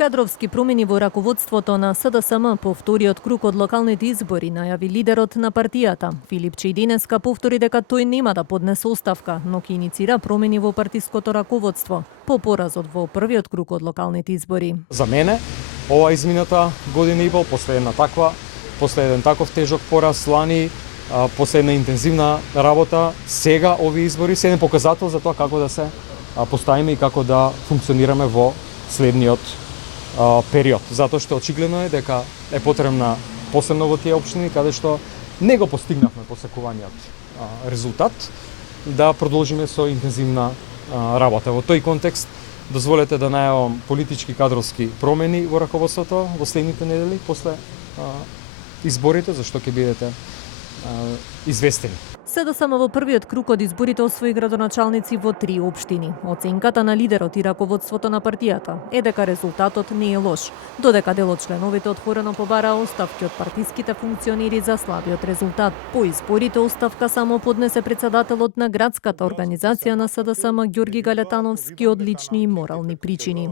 Кадровски промени во раководството на СДСМ по вториот круг од локалните избори најави лидерот на партијата. Филип Чејдинеска повтори дека тој нема да поднесе оставка, но ќе иницира промени во партиското раководство по поразот во првиот круг од локалните избори. За мене, ова измината година и пол, после еден таков тежок пораз лани, после една интензивна работа, сега овие избори се еден показател за тоа како да се поставиме и како да функционираме во следниот период. Затоа што очигледно е дека е потребна посебно во тие општини каде што не го постигнавме посакуваниот резултат, да продолжиме со интензивна работа. Во тој контекст дозволете да најавам политички кадровски промени во раководството во следните недели после изборите, зашто ќе бидете известени. СДСМ во првиот круг од изборите освои градоначалници во 3 општини. Оценката на лидерот и раководството на партијата е дека резултатот не е лош, додека дел од членовите отворено побараа оставки од партиските функционери за слабиот резултат. По изборите оставка само поднесе председателот на градската организација на СДСМ Ѓорги Галетановски од лични и морални причини.